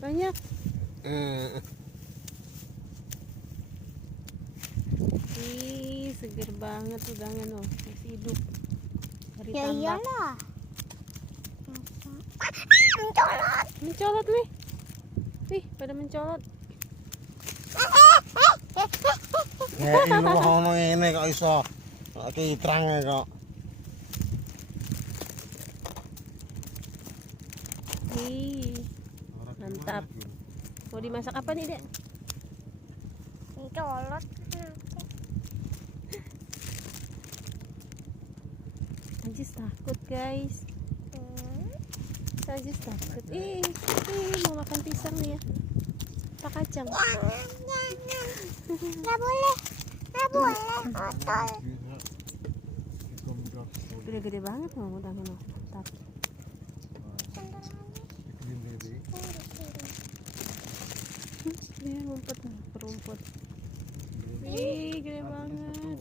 Banyak. Ih, seger banget udangan loh, masih hidup. Dari Ya tambak. iyalah. Mencolot. Mencolot nih. Wih, pada mencolot. Ya ini mau ini kok iso. Kitrang kok. Ih, mantap. Mau dimasak apa nih, Dek? Mencolot. Ajis takut, guys. Ajis takut. Ih, mau makan pisang nih ya. Pak kacang. Nggak boleh. Nggak boleh. Kotor. Gede-gede banget mau udangan loh. Mantap. Dia ngumpet ke rumput. Ih, gede banget.